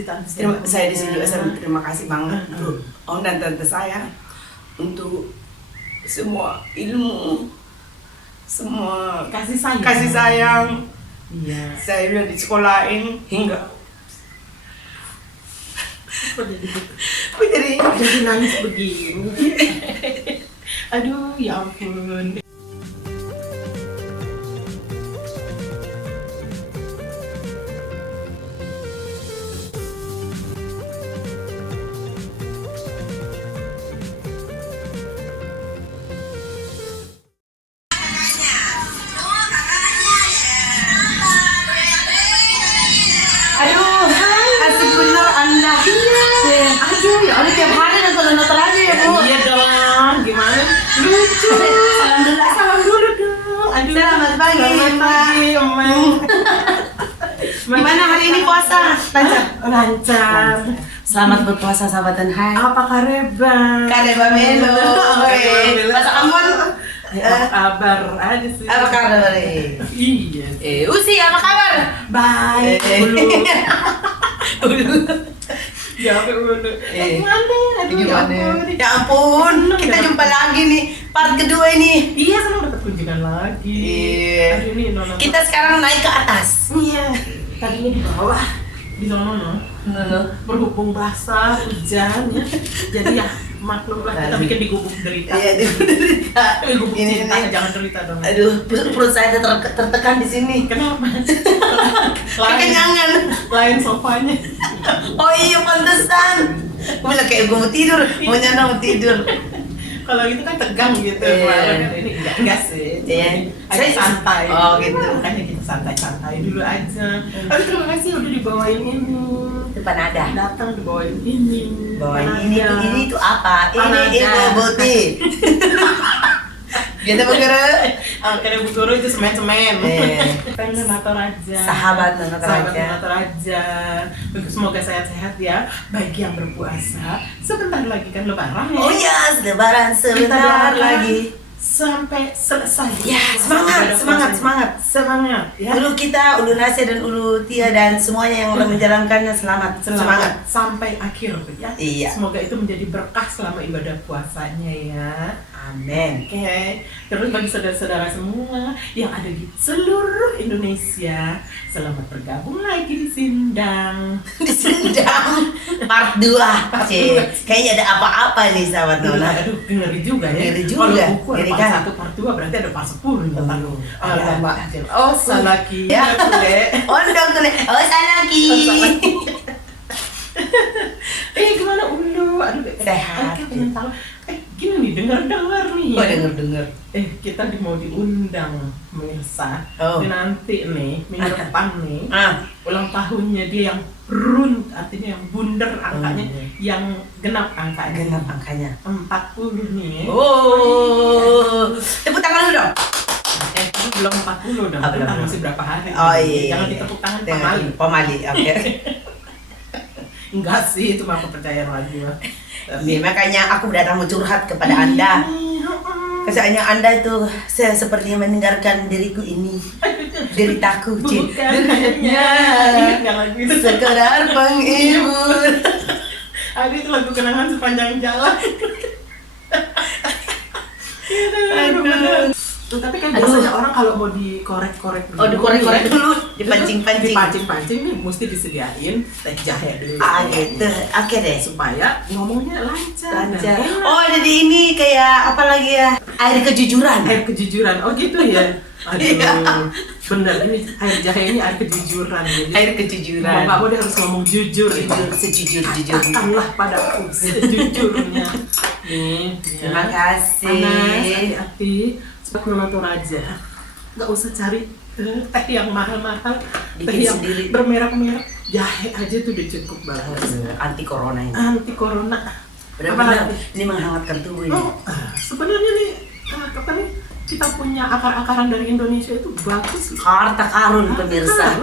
kasih tante. Saya di sini juga terima kasih banget untuk om dan tante saya untuk semua ilmu, semua kasih sayang. Iya. Saya udah disekolahin hingga Kok jadi nangis begini. Aduh, ya ampun. Tiap hari nonton aja ya Bu. Iya dong, gimana? Lucu. Salam dulu dong. Aduh, Selamat pagi, Emang. Gimana hari ini puasa? Lancar. Selamat berpuasa sahabat dan hai. Apa kareba? Kareba Melo. Masak Ambon. Apa kabar aja sih? Apa kabar? Iya. Usi apa kabar? Baik. Ya ampun. Gimana? Ya ampun, kita jumpa lagi nih part kedua ini. Iya, senang dapat kunjungan lagi. Iya. Aduh, ini nona. Kita sekarang naik ke atas. Iya. Tadinya di bawah. Di sono berhubung basah hujan ya. Jadi ya maklum lah kita bikin di gubuk derita. Iya, di derita. Gubuk Ini cinta, nih. jangan derita dong. Aduh, perut saya tertekan di sini. Kenapa? Kekenyangan. Lain sofanya. Oh iya, pantesan. Bila kayak gue mau tidur, mau nyana mau tidur. Kalau gitu kan tegang gitu. Iya. Kalau ini enggak sih. Iya. Saya santai. Oh, gitu. Makanya kita santai-santai dulu aja. Tapi terima kasih udah dibawain ini. Depan ada. Datang dibawain ini. Bawain Panada. ini itu apa? Ini Panada. ilmu boti. Gitu bergerak. Karena Bu Guru itu semen-semen. Pengen Nato Raja. Sahabat Nato Sahabat Raja. Nato Raja. Semoga sehat-sehat ya. Bagi yang berpuasa, sebentar lagi kan Lebaran ya. Oh iya, lebaran sebentar doakan lagi. sampai selesai. Ya, semangat. Ya. Ulu kita, ulu Nasir dan ulu Tia dan semuanya yang menjalankannya semangat. Sampai akhir ya. Iya. Semoga itu menjadi berkah selama ibadah puasanya ya. Amin. Oke. Terus bagi saudara-saudara semua yang ada di seluruh Indonesia, selamat bergabung lagi di Sindang. Di Sindang part 2. Kayaknya ada apa-apa nih sahabat Nona. Aduh, ngeri juga ya. Ngeri juga. Kalau buku ada Ngeri part kan? 1, part 2 berarti ada part 10 nih. Aduh. Ada Mbak. Oh, salaki. Ya. Bule. Ondok kene. Oh, lagi. Gimana ulu? Aduh, Sehat. Oke, pengen tahu. Gini nih, dengar-dengar nih. Oh, denger. Kita mau diundang pemirsa. Oh. Nanti nih, minggu depan nih, ulang tahunnya dia yang run, artinya yang bundar angkanya, yang genap angkanya. Genap angkanya. 40 nih. Oh. Tepuk tangan dulu dong. Tapi belum 40 dong. Belum. Masih berapa hari? Oh iya. Jangan ditepuk tangan pamali. Pamali, oke. Enggak sih, itu mah kepercayaan lagi mah. Makanya aku datang mau curhat kepada Anda. Kesannya Anda itu seperti meninggalkan diriku ini, deritaku, Bukan hanya lagu itu. sekedar penghibur. Aduh, itu lagu kenangan sepanjang jalan. Aduh. Tapi kan biasanya orang kalau mau dikorek-korek dulu. Oh, dikorek-korek dulu, dipancing-pancing. Dipancing-pancing nih mesti disediain teh jahe dulu. Gitu. Oke deh. Supaya ngomongnya lancar. Lancar. dan enak. Oh, jadi ini kayak apa lagi ya? Air kejujuran. Air kejujuran. Oh gitu ya. Aduh. Bener ini air jahe ini air kejujuran. Jadi Air mau kejujuran. nggak mau dia harus ngomong jujur. Sejujur-jujurnya. Katakanlah padaku sejujurnya. Nih. Terima kasih. Panas, hati-hati. Sebab Nona Toraja. Nggak usah cari teh yang mahal-mahal, teh Bikin yang sendiri. bermerek-merek. Jahe aja tuh udah cukup banget. Anti corona ini. Anti corona. Benar-benar ini menghangatkan tubuh ini. Sebenarnya nih apa nih kita punya akar-akaran dari Indonesia itu bagus. Harta karun pemirsa.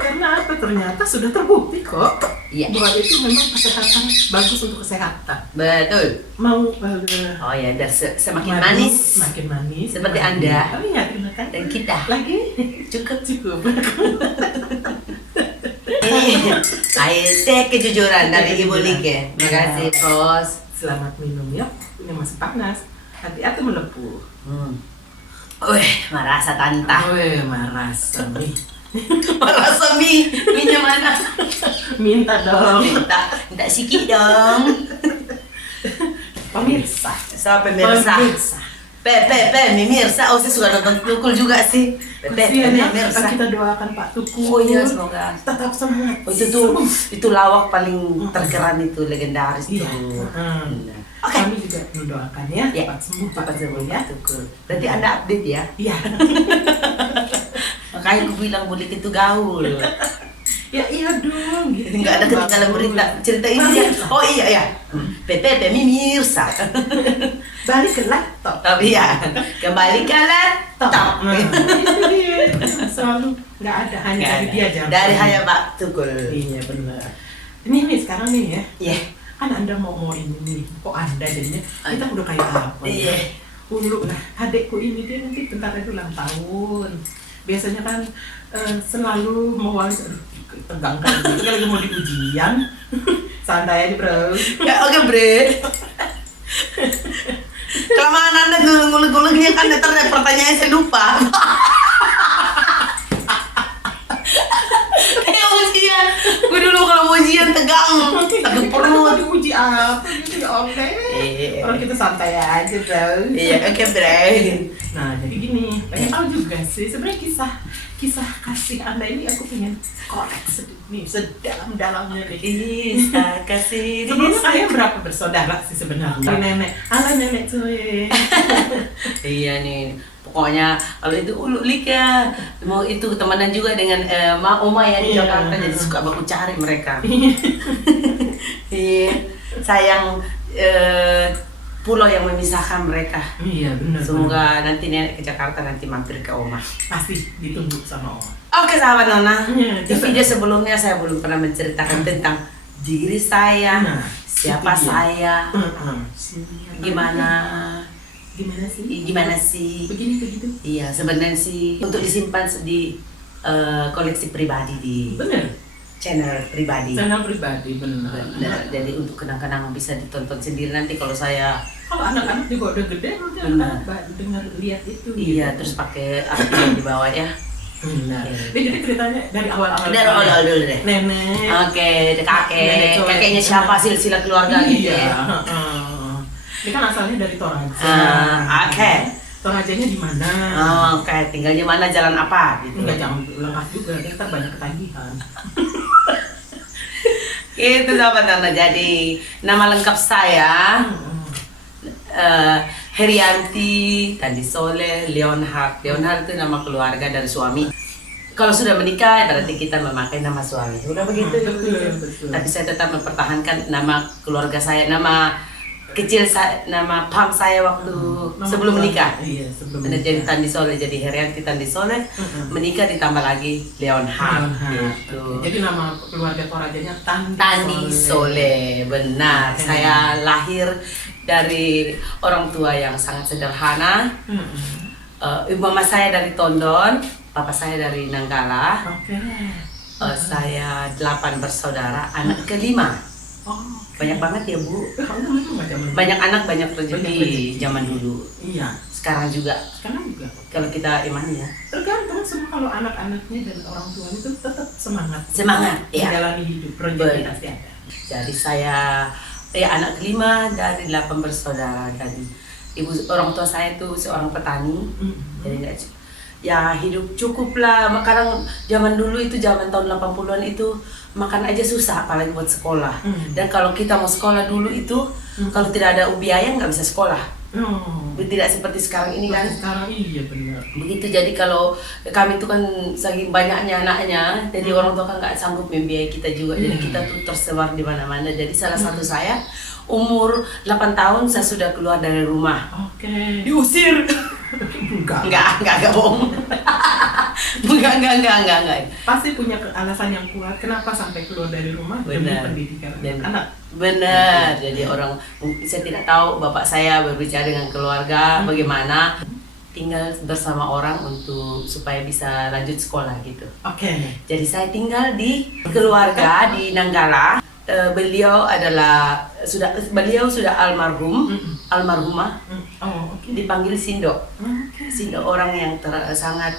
Karena apa? Ternyata sudah terbukti kok. Iya. Bahwa itu memang kesehatan bagus untuk kesehatan. Betul. Mau Oh ya, dan semakin madu, manis. semakin manis. Seperti madu. Anda. Oh iya, terima kasih. Dan kita. Lagi Cukup. cukup. Ini teh kejujuran dari Ibu Like. Makasih, Pros. Selamat minum ya. Ini masih panas. Hati-hati melepuh. Wih, merasa tanta. Weh, marasa nih. Merasa mie-nya mana? Minta dong. Minta sikit dong. Pemirsa. So, pemirsa. Pemirsa. Oh, saya suka nonton Tukul juga sih. Kasihan ya, Pemirsa. kita doakan Pak Tukul. Oh iya, semoga. Tetap semangat. Oh, itu lawak paling terkeran itu, legendaris Iya. tuh. Oke. Kami juga mendoakan ya, Ya, cepat sembuh Pak cepat sembuh Tukul ya. Tukul. Berarti Anda update ya? Iya. Makanya aku bilang Bulik itu gaul. Ya iya dong. Gitu. Enggak ada ketinggalan berita cerita ini ya. Oh iya ya. Pemirsa. Balik ke laptop. Tapi ya, kembali ke laptop. Nah, itu dia. Selalu nggak ada, hanya Nggak dari ada. dia aja. Dari hanya Pak Tukul. Iya benar. Ini sekarang nih ya. Iya. Kan Anda mau ini nih. Kok Anda jadinya? Kita udah kayak apa? Iya. Ulu lah, adekku ini dia nanti bentar lagi ulang tahun. Biasanya kan selalu mewali, tegang kan, dia lagi mau di ujian. Santai aja bro. Ya oke bre. Kelamaan Anda ngulung-ngulungnya kan ntar ada pertanyaan saya lupa. Kayak ujian. Gue dulu kalau mau ujian tegang. Sakit Mau perut. diuji apa? Gitu ya oke. Iya. Orang kita santai aja bro. Iya oke bre. Nah jadi gini, pengen tahu juga sih sebenarnya kisah kasih Anda ini aku pengen korek sedikit nih, sedalam-dalamnya nih. Kisah kasih. Sebelumnya saya berapa bersaudara sih sebenarnya? Nenek, ala nenek cuy. Iya nih, pokoknya kalau itu Ulu Lika mau itu temenan juga dengan Oma ya di Iya. Jakarta, jadi suka baku cari mereka. Iya, sayang pulau yang memisahkan mereka. Iya benar. Semoga nanti nenek ke Jakarta nanti mampir ke Oma. Pasti ditunggu sama Oma. Oke sahabat Nona, Iya, di video sebelumnya saya belum pernah menceritakan tentang diri saya, Nah, siapa itu dia. saya, Siapa? gimana sih? gimana sih. Begini begitu. Iya, sebenarnya sih untuk disimpan di koleksi pribadi di Benar. channel pribadi. Channel pribadi benar. Benar. Jadi untuk kenang-kenangan bisa ditonton sendiri nanti kalau saya Kalau anak-anak juga udah gede nanti Benar. anak dengar lihat itu. iya terus pakai arti yang di bawah ya. Benar. Oke. Jadi ceritanya dari awal-awal. Dari awal dulu deh. Nenek. Oke, Nenek kakek, cowok. kakeknya siapa silsilah keluarga gitu Iya. ya. heeh. Ini kan asalnya dari Toraja. Oke. Torajanya di mana? Oke, tinggal di mana jalan apa gitu. Enggak jangan lengkap juga, ntar banyak ketagihan. Itu sahabat Nana. Jadi nama lengkap saya Herianti Tandi Soleh Leonhard. Leonhard itu nama keluarga dari suami. Kalau sudah menikah berarti kita memakai nama suami. Sudah begitu. Betul. Tapi saya tetap mempertahankan nama keluarga saya, nama kecil saya, nama pam saya waktu sebelum menikah. Iya, sebelum Jadi menikah. Tandi Soleh, jadi Herianti Tandi Soleh. Menikah ditambah lagi Leonhard. Gitu. Jadi nama keluarga Torajanya Tani Soleh, benar. Oke. Saya lahir dari orang tua yang sangat sederhana. Mama saya dari Tondon, papa saya dari Nanggala. Oke. Saya 8 bersaudara, anak kelima. Oh, Banyak banget ya Bu. kamu memang macam Banyak anak banyak Banyak rezeki rezeki. zaman dulu. Iya. Sekarang juga Sekarang juga. kalau kita imani ya. Tergantung semua kalau anak-anaknya dan orang tuanya itu tetap semangat. Semangat, iya. Menjalani hidup, rezeki Benar. pasti ada. Jadi saya anak kelima dari 8 bersaudara dan ibu orang tua saya itu seorang petani. Jadi ya hidup cukup lah. Kadang zaman dulu itu zaman tahun 80-an itu makan aja susah apalagi buat sekolah. Dan kalau kita mau sekolah dulu itu kalau tidak ada biaya nggak bisa sekolah. Tidak seperti sekarang ini kan. Sekarang iya benar. Begitu, jadi kalau kami itu kan saking banyaknya anaknya, jadi orang tua kan nggak sanggup membiayai kita juga. Jadi kita tuh tersebar di mana-mana. Jadi salah satu saya umur 8 tahun saya sudah keluar dari rumah. Oke. Diusir. Enggak bohong. Enggak. Pasti punya alasan yang kuat kenapa sampai keluar dari rumah demi Benar. pendidikan Dan anak. benar. Jadi orang saya tidak tahu bapak saya berbicara dengan keluarga bagaimana. tinggal bersama orang untuk supaya bisa lanjut sekolah gitu. Oke. Jadi saya tinggal di keluarga di Nanggala. Beliau sudah almarhum, almarhumah. Oh, oke. Dipanggil Sindo. Oke. Sindo orang yang sangat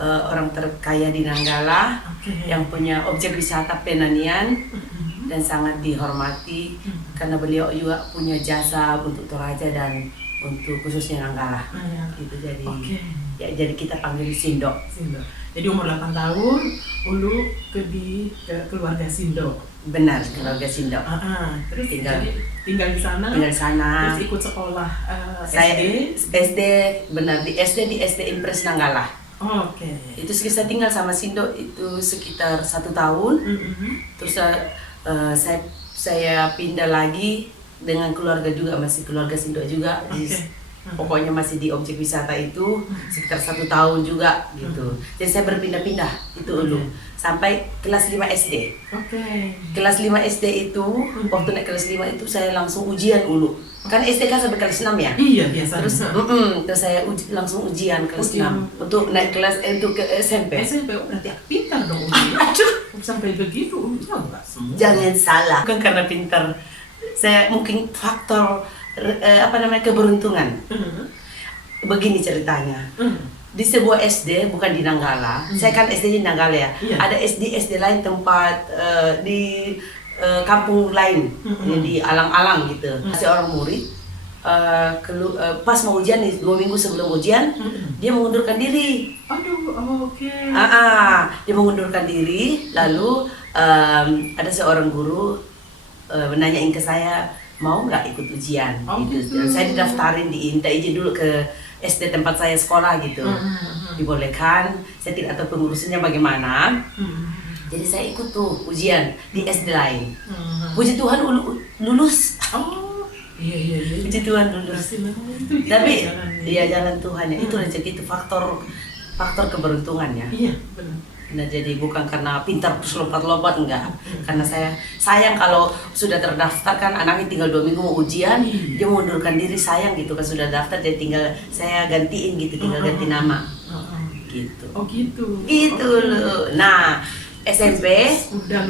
orang terkaya di Nanggala, Oke. yang punya objek wisata Penanian dan sangat dihormati karena beliau juga punya jasa untuk Toraja dan untuk khususnya Nanggala. Ya. Gitu jadi. Oke. Ya, jadi kita panggil Sindo. Sindo. Jadi umur 8 tahun, Ulu ke keluarga Sindo. Benar, keluarga Sindo. Terus Tinggal. jadi tinggal di sana. Tinggal di sana. Terus ikut sekolah Saya SD. SD benar di SD Impres Nanggala. Oke. Itu saya tinggal sama Sindo itu sekitar 1 tahun. Terus saya pindah lagi dengan keluarga juga, masih keluarga Sindo juga. Oke. Pokoknya masih di objek wisata itu sekitar 1 tahun juga gitu. Jadi saya berpindah-pindah itu dulu sampai kelas 5 SD. Oke. Kelas 5 SD itu waktu naik kelas 5 itu saya langsung ujian dulu. Kan SD kan sampai kelas 6 ya. Iya biasa. Terus saya langsung ujian kelas 6 untuk naik kelas untuk ke SMP. SMP berarti pintar dong ujian. Sampai begitu ujian enggak semua. Jangan salah, bukan karena pintar. Saya mungkin faktor keberuntungan. Begini ceritanya. Di sebuah SD, bukan di Nanggala. Saya kan SD di Nanggala ya. Iya. Ada SD tempat di kampung lain, di alang-alang gitu. Saya orang murid. Pas mau ujian nih, 2 minggu sebelum ujian, dia mengundurkan diri. Aduh, oke. Dia mengundurkan diri. Lalu ada seorang guru menanyain ke saya, mau nggak ikut ujian gitu. Saya didaftarin, minta izin dulu ke SD tempat saya sekolah gitu. Dibolehkan, saya tidak tahu pengurusnya bagaimana. Jadi saya ikut tuh ujian di SD lain. Puji Tuhan lulus. Oh, iya. Puji Tuhan lulus. Berarti memang itu dia Tapi jalannya. dia jalan Tuhan ya. Itu rezeki, itu faktor keberuntungan ya. Iya, benar. Nah, jadi bukan karena pintar terus lompat-lompat, enggak. Karena saya sayang kalau sudah terdaftar kan anaknya tinggal 2 minggu mau ujian, dia mengundurkan diri, sayang gitu kan sudah daftar, jadi tinggal saya gantiin gitu, tinggal ganti nama gitu. Oh gitu. Gitu loh. Nah, SMP Udah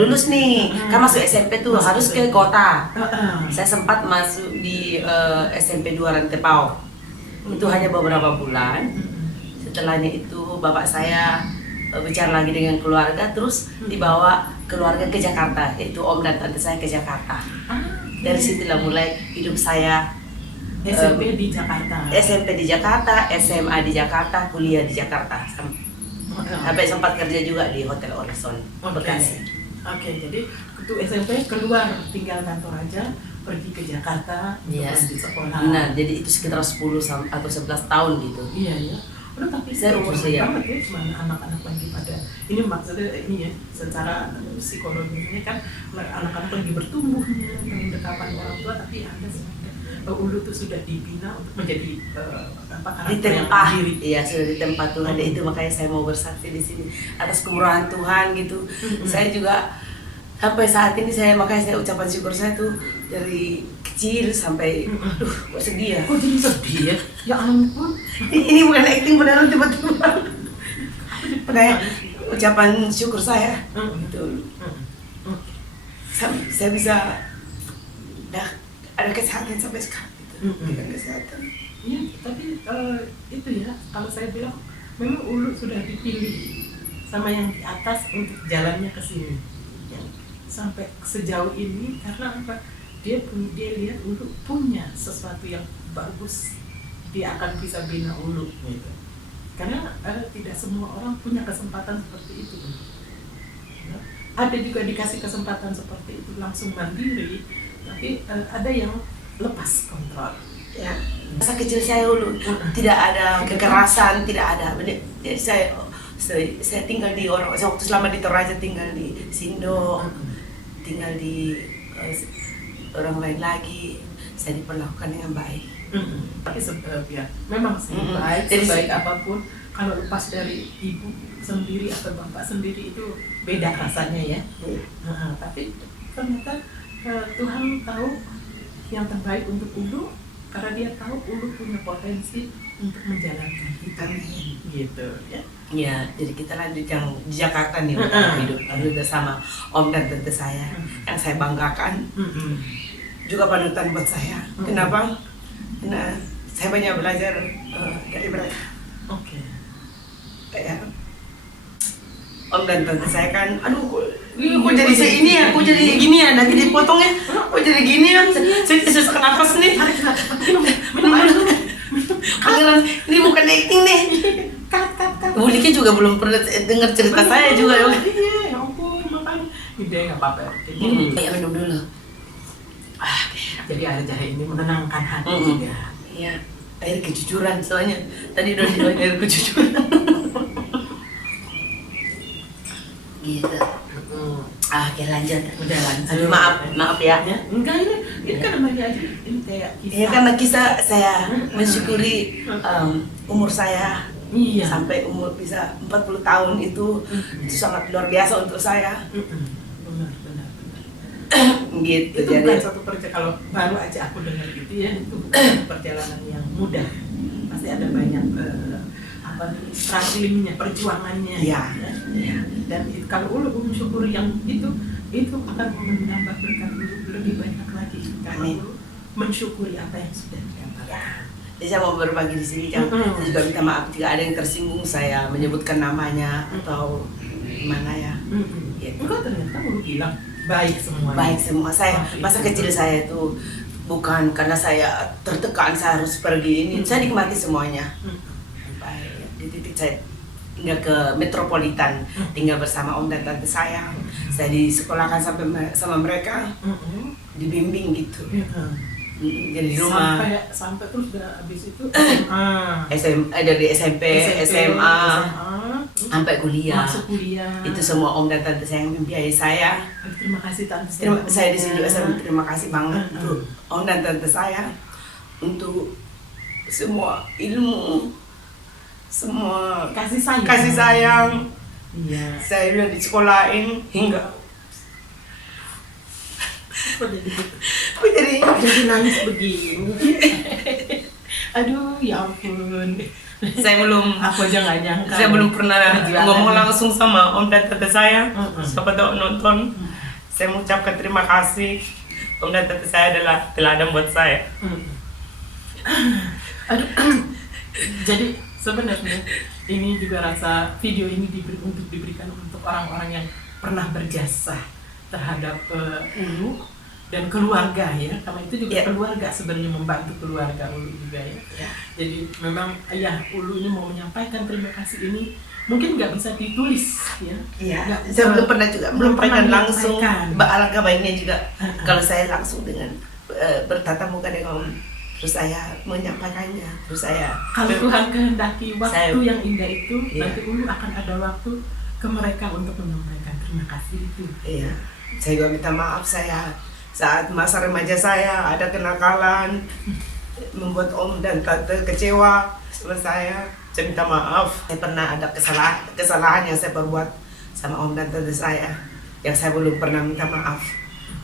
lulus nih. kan masuk SMP tuh Masuk harus SMP. ke kota. Heeh. Saya sempat masuk di SMP 2 Rantepao. Itu hanya beberapa bulan. Setelahnya itu bapak saya bicara lagi dengan keluarga, terus dibawa keluarga ke Jakarta, yaitu om dan tante saya ke Jakarta. Dari situlah mulai hidup saya. SMP di Jakarta. SMP di Jakarta, SMA di Jakarta, kuliah di Jakarta. Sampai sempat kerja juga di Hotel Horizon Bekasi. Oke, jadi waktu SMP keluar tinggal kantor aja, pergi ke Jakarta untuk Iya. lanjut sekolah. Nah, jadi itu sekitar 10 atau 11 tahun gitu. Iya. Udah tapi Saya umur saya. banget ya, cuma anak-anak lagi pada ini maksudnya ini ya, secara psikologinya kan anak-anak lagi bertumbuh, pendekatan orang tua, tapi ada sebenarnya Ulu tuh sudah dibina untuk menjadi karakter yang Ditempa, mandiri. iya sudah ditempa Tuhan. Dan itu makanya saya mau bersaksi di sini atas kemurahan Tuhan gitu. Saya juga sampai saat ini makanya saya ucapan syukur saya tuh dari kecil sampai kok sedih ya. Oh jadi sedih ya? Ya ampun. Ini bukan acting, beneran tiba-tiba. Makanya ucapan syukur saya gitu. Saya bisa ada kesehatan sampai sekarang gitu. Dengan kesehatan. Iya, tapi itu ya, kalau saya bilang memang Ulu sudah dipilih sama yang di atas untuk jalannya ke sini. Ya, sampai sejauh ini karena apa? Dia lihat Ulu punya sesuatu yang bagus, dia akan bisa bina Ulu gitu. Karena tidak semua orang punya kesempatan seperti itu. Ya, ada juga dikasih kesempatan seperti itu langsung mandiri, tapi ada yang lepas kontrol. Ya, masa kecil saya dulu tidak ada kekerasan, tidak ada. Jadi saya tinggal di saya waktu selama di Toraja tinggal di Sindo, tinggal di orang lain lagi. Saya diperlakukan dengan baik. Tapi ya, memang sih baik, Jadi sebaik apapun kalau lepas dari ibu sendiri atau bapak sendiri itu beda rasanya ya. Tapi ternyata Tuhan tahu yang terbaik untuk Ulu, karena dia tahu Ulu punya potensi untuk menjalankan kita gitu ya. Ya, jadi kita lanjut yang di Jakarta nih hidup bersama Om dan Tante saya yang saya banggakan, juga panutan buat saya. Kenapa? Karena saya banyak belajar dari mereka. Oke. Kayak Om dan Tante saya kan, aduh kok jadi ini ya, kok jadi gini ya, nanti dipotongnya, kok jadi gini ya, saya sesak nafas nih. Minum air dulu. Beneran, ini bukan acting nih. Kat. Bu Liki juga belum pernah dengar cerita saya juga ya. Iya, ya ampun, makanya. Ide nggak apa-apa. Jadi, Ayo minum dulu. jadi air jahe ini menenangkan hati juga. Iya, air kejujuran soalnya. Tadi udah dibilang air kejujuran. Gitu. Oke lanjut. Udah lanjut. Aduh, maaf ya. Enggak, ini kan namanya aja. Ini kayak kisah. Ya karena kisah saya mensyukuri umur saya. Iya. Sampai umur bisa 40 tahun itu sangat luar biasa untuk saya. Benar. Gitu. Itu Jadi bukan suatu perjalanan, kalau baru aja aku dengar gitu ya, itu bukan perjalanan yang mudah. Pasti ada banyak strugglingnya, perjuangannya. Iya. Ya. Dan kalau Ulu mensyukuri yang itu akan menambah berkat Ulu lebih banyak lagi. Kalau Amin. Ulu mensyukuri apa yang sudah didapatkan. Jadi saya mau berbagi di sini, saya juga minta maaf jika ada yang tersinggung saya menyebutkan namanya atau gimana ya. Gitu. Enggak, ternyata Ulu bilang baik semuanya. Baik semua. Saya masa kecil saya itu bukan karena saya tertekan saya harus pergi ini, saya nikmati semuanya. Baik. Di titik saya tinggal ke metropolitan, tinggal bersama Om dan Tante saya. Saya disekolahkan sama mereka, dibimbing gitu. Jadi di rumah sampai terus udah habis itu dari SMP, SMA, sampai kuliah. Masuk kuliah. Itu semua Om dan Tante saya yang membiayai saya. Terima kasih Tante. Saya di sini juga saya terima kasih banget untuk Om dan Tante saya untuk semua ilmu, semua kasih sayang. Iya. Saya udah disekolahin hingga Kok jadi nangis begini? Aduh, ya ampun. saya belum Aku aja nggak nyangka. Saya belum pernah ngomong langsung sama Om dan Tante saya. Siapa tahu nonton. Saya mengucapkan terima kasih. Om dan Tante saya adalah teladan buat saya. Aduh. Jadi sebenarnya ini juga rasa video ini diberikan untuk orang-orang yang pernah berjasa terhadap Ulu dan keluarga ya, karena itu juga keluarga sebenarnya membantu keluarga Ulu juga ya. Jadi memang ya Ulu ini mau menyampaikan terima kasih ini mungkin nggak bisa ditulis ya. Iya. Saya belum pernah langsung. Alangkah baiknya juga kalau saya langsung dengan bertatap muka dengan Om, terus saya menyampaikannya, terus saya kalau Tuhan kehendaki waktu yang indah itu nanti Ulu akan ada waktu ke mereka untuk menyampaikan terima kasih itu. Iya. Saya juga minta maaf, saya saat masa remaja saya ada kenakalan, membuat Om dan Tante kecewa sama saya. Saya minta maaf. Saya pernah ada kesalahan yang saya perbuat sama Om dan Tante saya yang saya belum pernah minta maaf.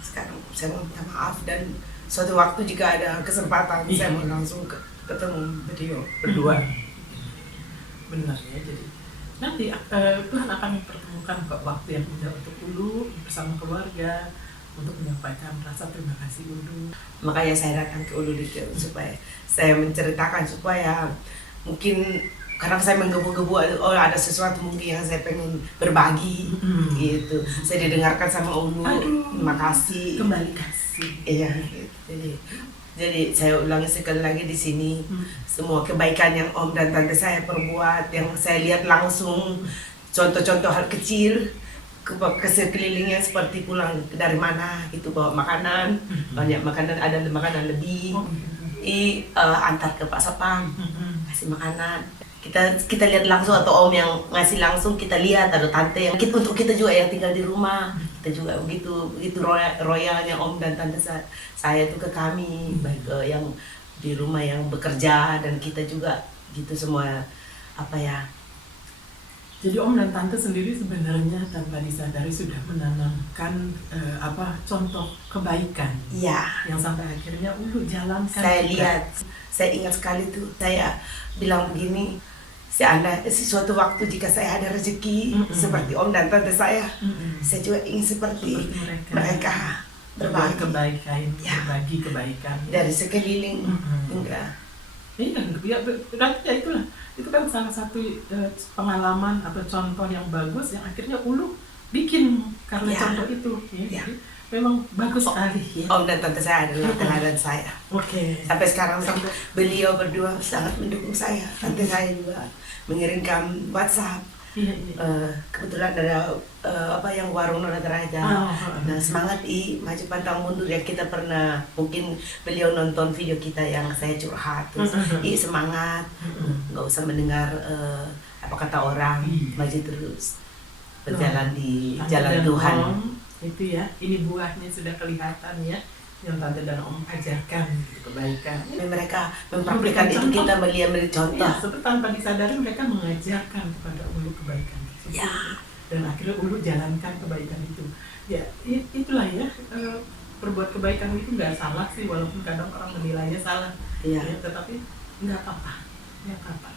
Sekarang saya mau minta maaf dan suatu waktu jika ada kesempatan saya mau langsung ketemu beliau berdua. Benar ya, jadi nanti Tuhan akan mempertemukan waktu yang indah untuk Ulu bersama keluarga untuk menyampaikan rasa terima kasih Ulu. Makanya saya datang ke Ulu supaya saya menceritakan, supaya mungkin karena saya menggebu-gebu, ada sesuatu mungkin yang saya pengen berbagi gitu. Saya didengarkan sama Ulu. Terima kasih. Kembali kasih. Iya. Gitu. Jadi saya ulangi sekali lagi di sini, semua kebaikan yang Om dan Tante saya perbuat, yang saya lihat langsung, contoh-contoh hal kecil, ke sekelilingnya seperti pulang dari mana gitu, bawa makanan, banyak makanan, ada makanan lebih, antar ke Pak Sapam, kasih makanan. Kita lihat langsung, atau Om yang ngasih langsung kita lihat, ada Tante yang untuk kita juga yang tinggal di rumah, kita juga begitu royalnya Om dan Tante saya itu ke kami, baik yang di rumah yang bekerja, dan kita juga gitu semua Jadi Om dan Tante sendiri sebenarnya tanpa disadari sudah menanamkan contoh kebaikan Iya. yang sampai akhirnya Ulu jalankan. Saya juga. lihat, saya ingat sekali tuh, saya bilang begini, suatu waktu jika saya ada rezeki seperti Om dan Tante saya juga ingin seperti mereka berbagi kebaikan, Ya. berbagi kebaikan dari sekeliling hingga Iya, berarti ya itulah. Itu kan salah satu pengalaman atau contoh yang bagus yang akhirnya Ulu bikin karena Ya. contoh itu. Ya. Jadi, memang bagus sekali. Ya. Om dan Tante saya adalah teladan saya. Oke. Sampai sekarang beliau berdua sangat mendukung saya. Tante saya juga mengirimkan WhatsApp. Iya, iya. Kebetulan ada yang warung Nona Raja. Nah, semangat maju pantang mundur yang kita pernah, mungkin beliau nonton video kita yang saya curhat terus semangat, nggak usah mendengar apa kata orang, maju terus berjalan di Tante jalan dan Tuhan. Om, itu ya, ini buahnya sudah kelihatan ya, yang Tante dan Om ajarkan gitu, kebaikan. Mereka mempraktikkan itu, kita melihat contoh. Ya, seperti tanpa disadari mereka mengajarkan kepada Ulu kebaikan tersebut. Ya. Dan akhirnya Ulu jalankan kebaikan itu. Ya, itulah ya, berbuat kebaikan itu nggak salah sih, walaupun kadang orang menilainya salah. Iya. Ya, tetapi nggak apa-apa, nggak apa-apa.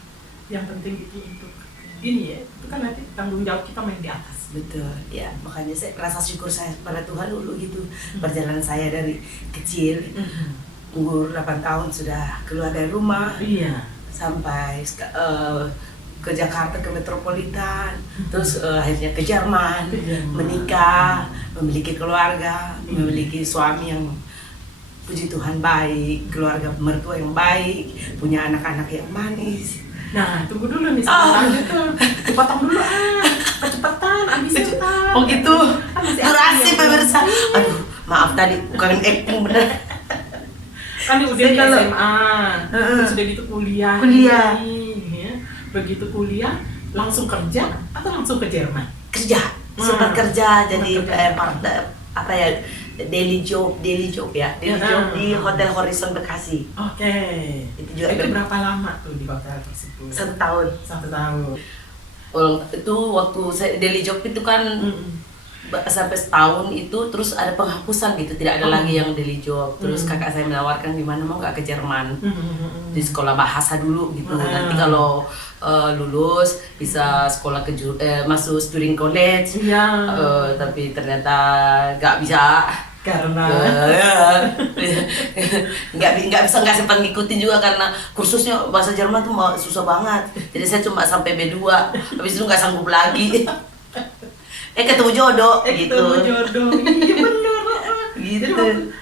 Yang penting itu untuk ini ya, itu kan nanti tanggung jawab kita main di atas. Betul, ya makanya saya rasa syukur saya pada Tuhan dulu gitu. Perjalanan saya dari kecil, umur 8 tahun sudah keluar dari rumah, Iya. sampai ke Jakarta, ke metropolitan, terus akhirnya ke Jerman, menikah, memiliki keluarga, memiliki suami yang puji Tuhan baik, keluarga mertua yang baik, punya anak-anak yang manis. Nah, tunggu dulu nih sebentar gitu. Dipotong dulu cepetan, abisnya cepetan. Oh gitu, Masih durasi ada pemirsa. Aduh, maaf tadi bukan acting bener. Kan udah Jadi di kalau- SMA, terus udah gitu kuliah. Kuliah. Ya. Begitu kuliah, langsung kerja atau langsung ke Jerman? Kerja, sempat kerja jadi kerja. daily job ya, daily job di Hotel Horizon Bekasi. Oke. Itu juga Itu berapa lama tuh di hotel tersebut? 1 tahun. 1 tahun. Itu waktu saya daily job itu kan sampai setahun itu, terus ada penghapusan gitu, tidak ada lagi yang daily job. Terus kakak saya menawarkan gimana mau nggak ke Jerman di sekolah bahasa dulu gitu. Nanti kalau lulus bisa sekolah masuk student college. Iya. Tapi ternyata nggak bisa. Karena nggak sempat ngikutin juga karena kursusnya bahasa Jerman tuh susah banget. Jadi saya cuma sampai B2, habis itu nggak sanggup lagi. Ketemu jodoh gitu. ketemu jodoh. Iya bener. Gitu. Jadi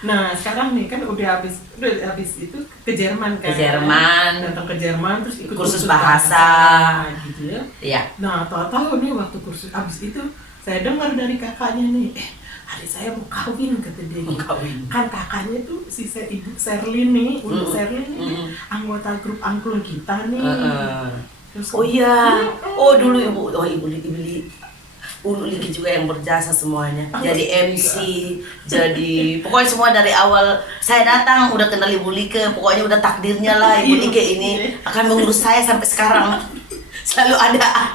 nah sekarang nih kan udah habis itu ke Jerman kan. Ke Jerman. Datang ke Jerman terus ikut Kursus bahasa. gitu ya. Iya. Nah, tahu-tahu nih waktu kursus habis itu saya dengar dari kakaknya nih, adik saya mau kawin kata dia. Mau kawin. Kan kakaknya tuh Ibu Sherlyn nih, Ibu Sherlyn ini anggota grup angklung kita nih. Terus, Oh iya. Oh dulu ibu Ulu Liki juga yang berjasa semuanya. Jadi MC, jadi pokoknya semua dari awal saya datang udah kenal Ibu Like, pokoknya udah takdirnya lah Ibu Like ini akan mengurus saya sampai sekarang. Selalu ada.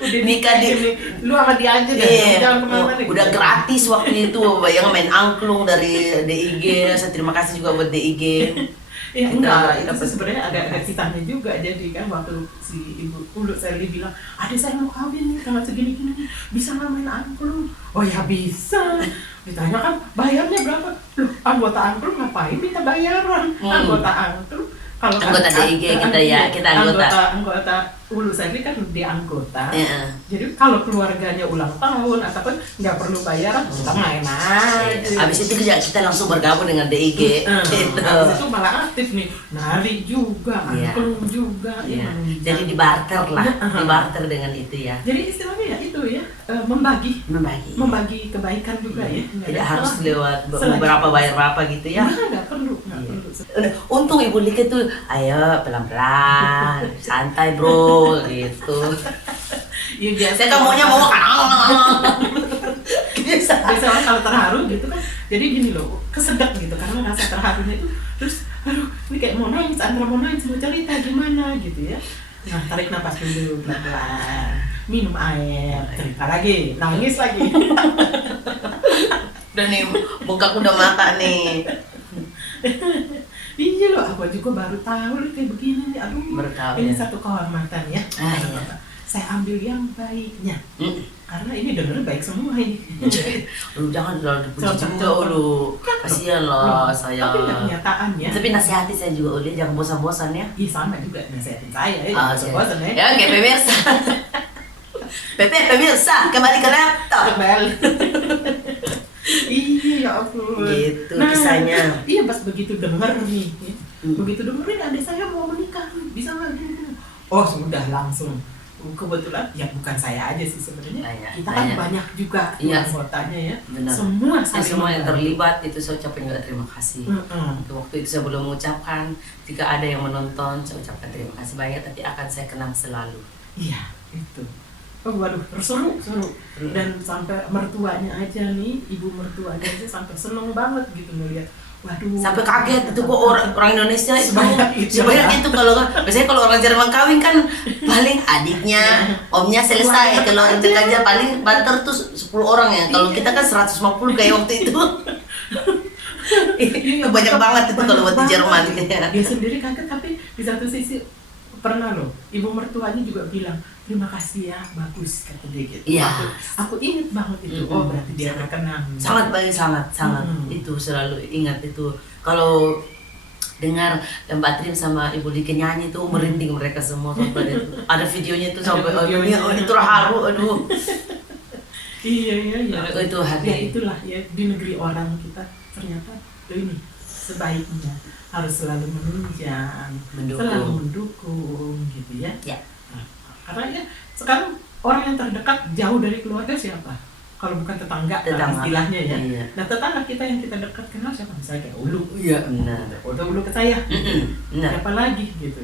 udah nikah di lu sama dia aja deh, jangan kemana-mana. udah gratis waktu itu, yang main angklung dari DIG. Saya terima kasih juga buat DIG. Ya enggak, itu sebenarnya ada ceritanya juga. Jadi kan waktu si Ibu Ulu Sherly bilang, adik saya mau kawin nih tanggal segini-gini nih, bisa nggak main angklung? Oh ya bisa. Ditanya kan bayarnya berapa? Loh, anggota angklung ngapain minta bayaran? Anggota angklung kalau anggota DIG kita anggota Ulu Sherly kan dia anggota. Ya. Jadi kalau keluarganya ulang tahun ataupun nggak perlu bayaran, kita main aja. Habis itu kita langsung bergabung dengan DIG. Gitu. Habis itu malah aktif nih, nari juga, Iya. angklung juga. Ya. Iya. Jadi dibarter lah, dibarter dengan itu ya. Jadi istilahnya ya itu ya, membagi kebaikan juga ya. Nggak Tidak ada harus salah. lewat Selagi- berapa bayar berapa gitu ya. Nggak perlu. Untung Ibu Like tuh, ayo pelan-pelan, santai bro, gitu. Iya biasa. Saya kan maunya mau makan. Biasa orang kalau terharu gitu kan, jadi gini loh, kesedek gitu karena rasa terharunya itu terus, aduh ini kayak mau nangis, antara mau nangis mau cerita gimana gitu ya. Nah, tarik napas dulu pelan-pelan. Minum air, cerita lagi, nangis lagi. Udah nih, mukaku udah mata nih. Iya loh, aku juga baru tahu loh kayak begini nih. Aduh, Baru tahu, ini ya. satu kehormatan ya. Iya. Saya ambil yang baiknya. Hmm. Karena ini dengar baik semua ini. Lu jangan terlalu dipuji Coba, juga coba. lu. Kasihan lah saya. Tapi nggak kenyataan ya. Tapi nasihati saya juga Uli, jangan bosan-bosan ya. Iya sama juga nasihatin saya ya. Ah, Bosan ya. Ya, oke pemirsa. Pemirsa, kembali ke laptop. Kembali. Iya ya ampun. Gitu kisahnya. Iya pas begitu denger nih. Ya. Hmm. Begitu dengerin adik saya mau menikah. Bisa nggak gini? Oh sudah langsung. Kebetulan ya bukan saya aja sih sebenarnya. Kita kan banyak. banyak juga Iya. anggotanya ya. Benar. Semua Ya, saling semua yang membantu. terlibat itu saya ucapkan juga terima kasih. Waktu itu saya belum mengucapkan, jika ada yang menonton saya ucapkan terima kasih banyak, tapi akan saya kenang selalu. Iya itu. Oh waduh, seru. Dan sampai mertuanya aja nih, ibu mertuanya aja sampai seneng banget gitu melihat. Waduh. Sampai kaget itu kok orang Indonesia itu Sebanyak itu. kalau biasanya kalau orang Jerman kawin kan paling adiknya, omnya selesai. Kalau Aja. untuk aja paling banter tuh 10 orang ya. Kalau kita kan 150 kayak waktu itu. Itu banyak banget itu kalau buat di Jerman. Dia sendiri kaget, tapi di satu sisi pernah loh, ibu mertuanya juga bilang terima kasih ya, bagus kata dia gitu. Iya. Aku inget banget itu. Oh berarti dia akan kenang. Sangat baik, sangat itu selalu ingat itu. Kalau dengar Mbak Trim sama Ibu Dike nyanyi tuh merinding mereka semua sampai itu. Ada videonya tuh sampai Ada videonya. itu haru, aduh. Iya. Itu hati. Ya itulah ya, di negeri orang kita ternyata ini sebaiknya harus selalu menunjang, selalu mendukung gitu ya. Ya. Nah, karena ya sekarang orang yang terdekat jauh dari keluarga siapa? Kalau bukan tetangga, Tetangga. istilahnya ya. Iya. Nah tetangga kita yang kita dekat kenal siapa? Misalnya kayak Ulu. Iya, benar. Udah Ulu ke saya. Benar. Siapa lagi gitu?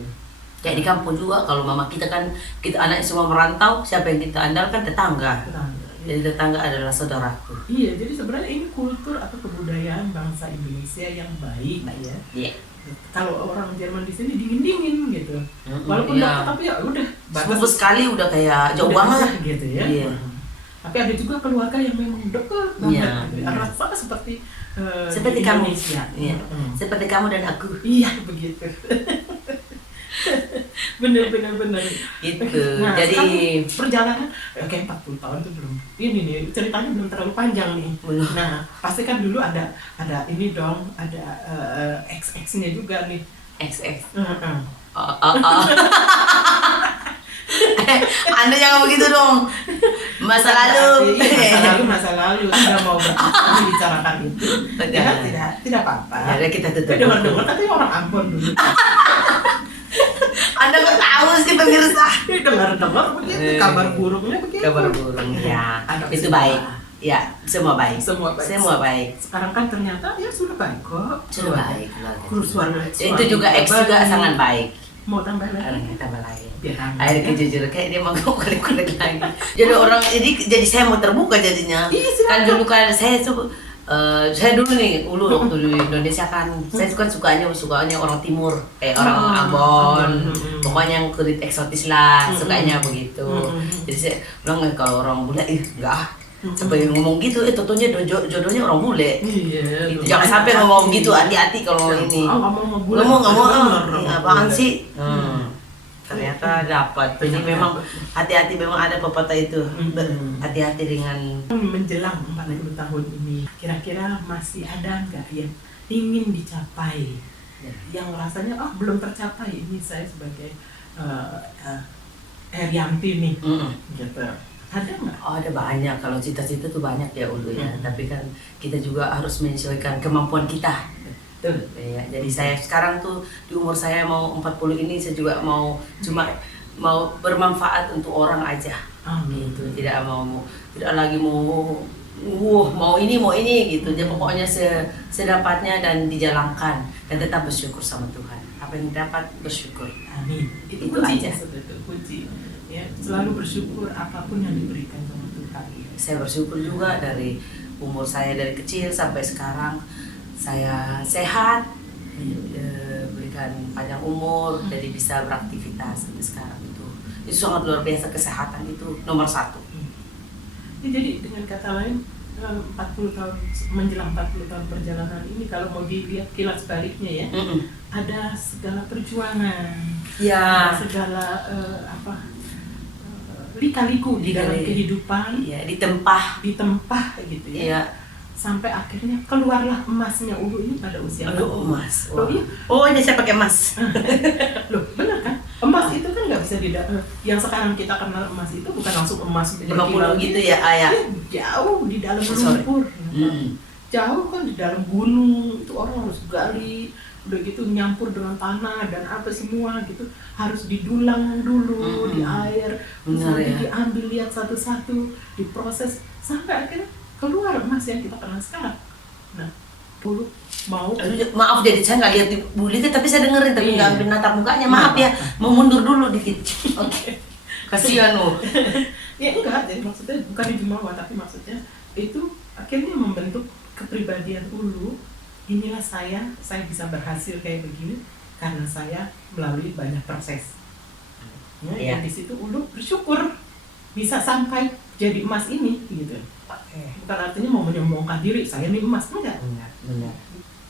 Kayak di kampung juga kalau mama kita kan kita anak semua merantau, siapa yang kita andalkan tetangga. Tetangga. Jadi tetangga adalah saudaraku. Iya, jadi sebenarnya ini kultur atau kebudayaan bangsa Indonesia yang baik, ya. Iya. Kalau orang Jerman di sini dingin gitu. Walaupun iya. dekat, tapi ya udah Sepupu sekali udah kayak jauh udah banget. aja gitu ya. Iya. Tapi ada juga keluarga yang memang dekat banget. Iya, Gitu. iya. Rasa seperti Seperti di kamu. Indonesia. Iya. Seperti kamu dan aku. Iya begitu. bener. Gitu. Nah, Jadi sekarang perjalanan kayak 40 tahun tuh belum. Ini nih ceritanya belum terlalu panjang nih. Belum. Nah, pasti kan dulu ada ini dong, ada XX-nya juga nih. XX. Heeh. Anda jangan begitu dong. Masa lalu. Masa lalu sudah mau membicarakan itu. Tidak apa-apa. Ya, kita tutup. Dengar tapi orang Ambon dulu. Anda kok tahu sih pemirsa? Dengar begitu, kabar burungnya begitu. Kabar burung ya. Ada Itu semua. baik. Ya, semua baik. Semua baik. Semua baik. Sekarang kan ternyata ya sudah baik kok. Sudah baik. Suami Itu juga X juga sangat baik. Mau tambah lagi? Karena kita lagi. Biar aman, Akhirnya ya. kejujuran kayak dia mau kulik-kulik lagi. Jadi orang jadi saya mau terbuka jadinya. Iya, silakan. Kan dulu kan saya dulu nih waktu di Indonesia kan saya sukanya orang timur kayak orang Ambon, pokoknya yang kulit eksotis lah sukanya begitu. Jadi saya bilang kalau orang bule enggak sampai ngomong gitu tentunya jodohnya orang bule. Iya. Itu jangan sampai ngomong gitu, hati-hati kalau ini. Ngomong apaan sih? Ternyata dapat. Jadi memang hati-hati, memang ada pepatah itu. Hati-hati dengan menjelang 40 tahun ini, kira-kira masih ada nggak yang ingin dicapai? Yang rasanya belum tercapai, ini saya sebagai Herianti nih. Gitu. Ada nggak? Oh, ada banyak. Kalau cita-cita tuh banyak ya Ulu ya. Tapi kan kita juga harus menyesuaikan kemampuan kita. Betul. Ya, jadi saya sekarang tuh di umur saya mau 40 ini saya juga mau bermanfaat untuk orang aja. Gitu. Tidak lagi mau ini gitu. Jadi pokoknya sedapatnya dan dijalankan dan tetap bersyukur sama Tuhan. Apa yang dapat bersyukur. Amin. Itu aja. Kunci. Ya, selalu bersyukur apapun yang diberikan sama Tuhan. Saya bersyukur juga dari umur saya dari kecil sampai sekarang saya sehat, berikan panjang umur, jadi bisa beraktivitas ada sampai sekarang itu sangat luar biasa. Kesehatan itu nomor 1. Ya, jadi dengan kata lain 40 tahun menjelang 40 tahun perjalanan ini kalau mau dilihat kilas baliknya ya, ada segala perjuangan, Ya. ada segala lika-liku di dalam kehidupan, Ya, ditempah gitu ya. ya. Sampai akhirnya keluarlah emasnya Ulu ini pada usia Emas. Oh iya, Ini saya pakai emas. loh benar kan? Emas itu kan nggak bisa yang sekarang kita kenal emas itu bukan langsung emas 50 gitu ya, Ayah. Jauh di dalam Sorry. lumpur. Jauh kan di dalam gunung, itu orang harus gali, udah gitu nyampur dengan tanah dan apa semua gitu, harus didulang dulu di air, terus Benar, nanti ya. diambil lihat satu-satu, diproses sampai akhirnya keluar emas yang kita kenal sekarang. Nah, dulu mau Aduh, maaf jadi saya nggak lihat di Bu Lika, tapi saya dengerin tapi Iya. nggak natap mukanya. Maaf ya, mau mundur dulu dikit. Oke. Kasihan loh. ya enggak, jadi maksudnya bukan di Jumawa, tapi maksudnya itu akhirnya membentuk kepribadian Ulu. Inilah saya bisa berhasil kayak begini karena saya melalui banyak proses. Iya. Dan di situ Ulu bersyukur bisa sampai jadi emas ini gitu. Bukan artinya mau menyombongkan diri, saya ini emas, enggak. Benar.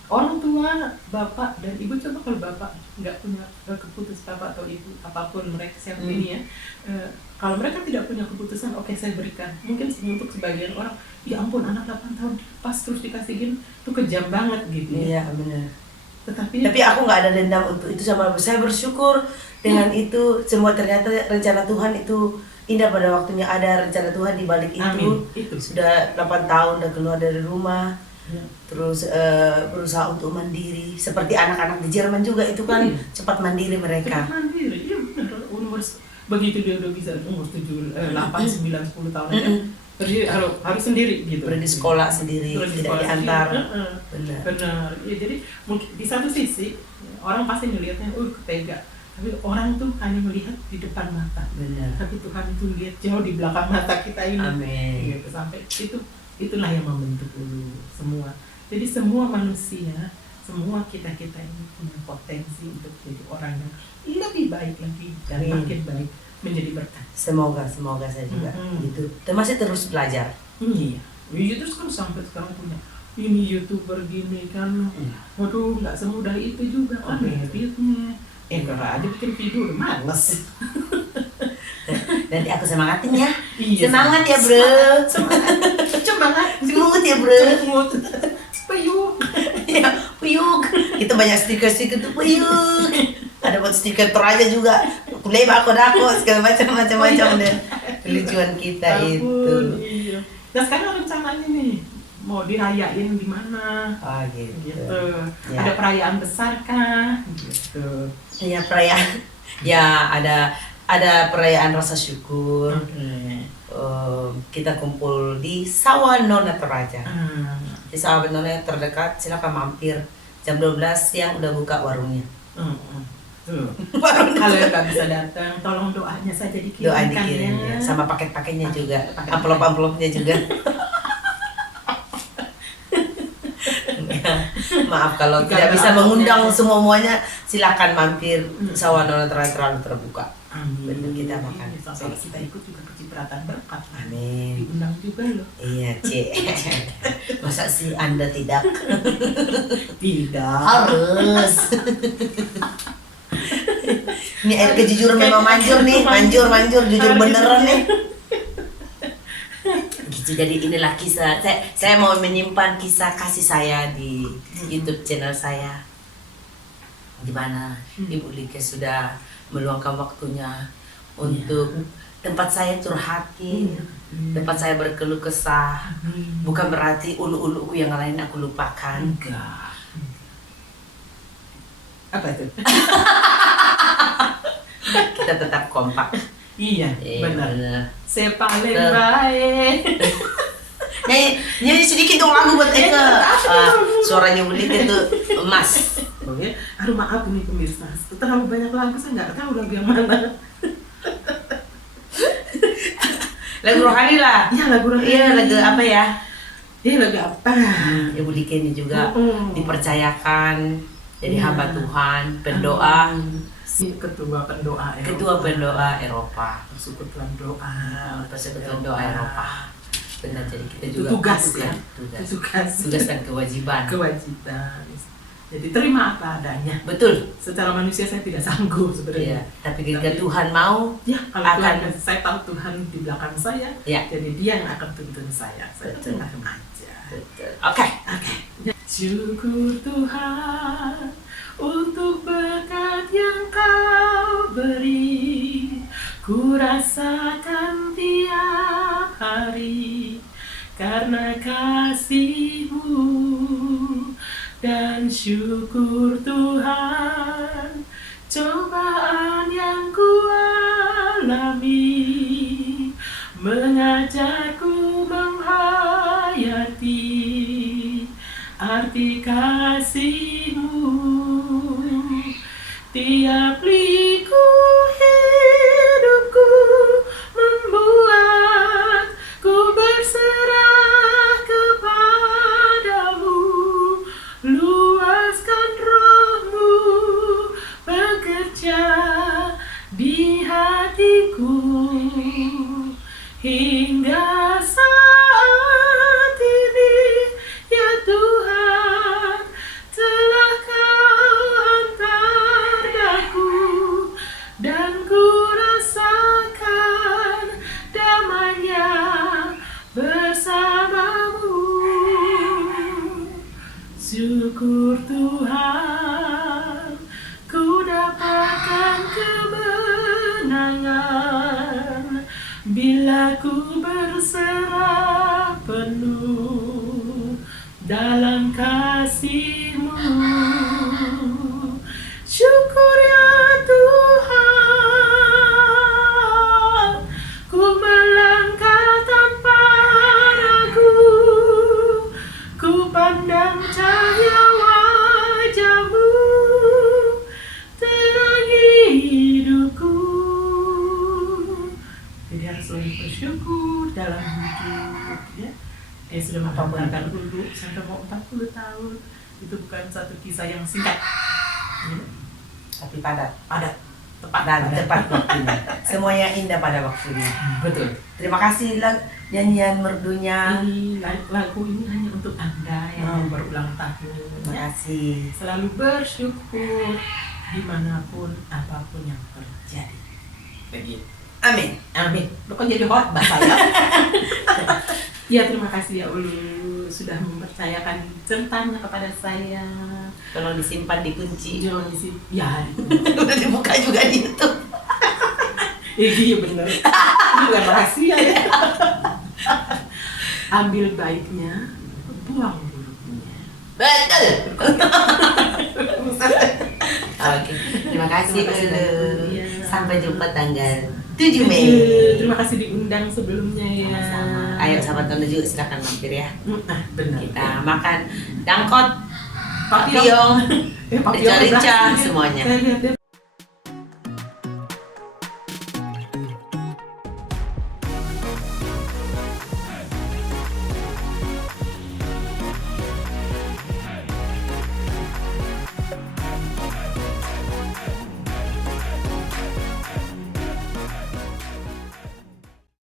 Orang tua, bapak dan ibu, coba kalau bapak nggak punya keputusan, bapak atau ibu apapun mereka siapa ini ya, kalau mereka tidak punya keputusan, oke saya berikan. Mungkin untuk sebagian orang, ya ampun anak 8 tahun pas terus dikasih gini, itu kejam banget gitu ya. Iya benar. Tapi aku nggak ada dendam untuk itu sama saya bersyukur dengan itu semua. Ternyata rencana Tuhan itu indah, pada waktunya ada rencana Tuhan di balik itu. Amin. Itu. Sudah 8 tahun udah keluar dari rumah. Ya. Terus berusaha untuk mandiri seperti anak-anak di Jerman juga itu kan cepat mandiri mereka. Cepat mandiri, iya benar. Begitu dia udah bisa umur 7, 8, 9, 10 tahun aja, jadi harus sendiri gitu. Pergi sekolah sendiri, Pergi tidak sekolah diantar. sendiri. Benar. Ya, jadi mungkin di satu sisi orang pasti melihatnya, tega. Tapi orang tuh hanya melihat di depan mata. Benar. Tapi Tuhan itu lihat jauh di belakang mata kita ini. Amin. Gitu, sampai itulah yang membentuk dulu semua. Jadi semua manusia, semua kita ini punya potensi untuk jadi orang yang lebih baik lagi dan makin baik, menjadi berkat. Semoga saya juga gitu. Dan masih terus belajar. Iya. Iya terus kan sampai sekarang punya ini YouTuber gini kan. Waduh, nggak semudah itu juga kan editnya. Kalau aja bikin video udah males. Nanti aku semangatin ya. Iya, Semangat ya bro. Semangat. Semangat ya bro. Semut. Peyuk. Ya, puyuk. Kita banyak stiker-stiker tuh puyuk. Ada buat stiker Toraja juga. Kulai bako segala macam deh. Kelucuan kita itu. Ampun, iya. Nah sekarang rencananya nih mau dirayain di mana? Gitu. Ya. Ada perayaan besar kah? Gitu. Ya perayaan. Ya ada perayaan rasa syukur. Kita kumpul di Sawah Nona Toraja. Di Sawah Nona terdekat, silakan mampir. Jam 12 siang udah buka warungnya. Tuh. Kalau yang nggak bisa datang, tolong doanya saja dikirimkan. Doa dikirim ya, sama paket-paketnya juga, Paket. amplop-amplopnya juga. Maaf kalau tidak bisa mengundang semuanya, silakan mampir. Sawah Nona terlalu terbuka. Amin. Betul, kita makan. Sampai kita ikut juga kecipratan berkat. Amin. Diundang juga loh. Iya, Cik. Masa sih Anda tidak? Tidak. Harus. Ini air kejujuran memang manjur nih, manjur, jujur beneran nih. Gitu, jadi inilah kisah. Saya mau menyimpan kisah kasih saya di YouTube channel saya. Di mana Ibu Lika sudah meluangkan waktunya untuk tempat saya curhatin, tempat saya berkeluh kesah. Bukan berarti ulu-uluku yang lain aku lupakan. Enggak. Apa itu? Kita tetap kompak. Iya, benar. Benar. Saya paling baik. Nyanyi sedikit dong lagu buat Eka. Suaranya Budi itu emas. Oke. Aduh maaf nih pemirsa, terlalu banyak lagu saya nggak tahu lagu yang mana. Lagu rohani lah. Iya lagu rohani. Iya lagu apa ya? Iya lagu apa? Ibu Dika ini juga dipercayakan jadi hamba Tuhan, pendoa, Ketua pendoa Eropa. Ketua pendoa Eropa. Persekutuan doa. Persekutuan doa Eropa. Benar, jadi kita Itu juga tugas bukan ya. tugas. Tugas dan kewajiban. Kewajiban. Jadi terima apa adanya. Betul. Secara manusia saya tidak sanggup sebenarnya. Iya, tapi ketika Tuhan mau, Ya, kalau akan- Tuhan, saya tahu Tuhan di belakang saya, ya. jadi Dia yang akan tuntun saya. Saya Betul. terima aja. Betul. Oke. Syukur Tuhan untuk berkat yang Kau beri, ku rasakan tiap hari karena kasih-Mu. Dan syukur Tuhan, cobaan yang ku alami mengajarku menghayati arti kasih-Mu. Tiap liku hidupku membuat ku berserah kepadamu. Luaskan roh-Mu bekerja di hatiku hingga saat ini, ya Tuhan, telah Kau hantar daku dan ku rasakan damai-Nya bersama-Mu. Syukur Tuhan, ku dapatkan kemenangan bila ku berserah penuh dalam kasih-Mu. Syukur ya Tuhan, ku melangkah tanpa ragu, ku pandang cahaya wajah-Mu, terang hidupku. Jadi harus selalu bersyukur dalam hidup, ya. Sudah mengorbankan dulu sampai mau 40 tahun. Itu bukan satu kisah yang singkat, ya. Tapi padat. Tepat Dan tepat waktunya. Semuanya indah pada waktunya. Betul. Terima kasih nyanyian merdunya. Ini lagu ini hanya untuk Anda yang berulang tahun. Terima kasih. Selalu bersyukur dimanapun apapun yang terjadi. Begitu. Amin. Amin. Lo kok jadi hot bahasa ya? Ya, terima kasih ya Ulu sudah mempercayakan ceritanya kepada saya. Tolong disimpan, dikunci. Jangan di sini. Ya, Udah dibuka juga di YouTube. iya bener. Ini bukan rahasia ya. Ambil baiknya, buang buruknya. Betul. Oke. Terima kasih. Terima kasih, Ulu. Iya. Sampai jumpa tanggal 7 Mei. Terima kasih diundang sebelumnya ya. Sama. Ayo sahabat Tondo juga silakan mampir ya. Benar. Kita makan dangkot, Papillon. papillon, rica-rica, semuanya. Saya lihat dia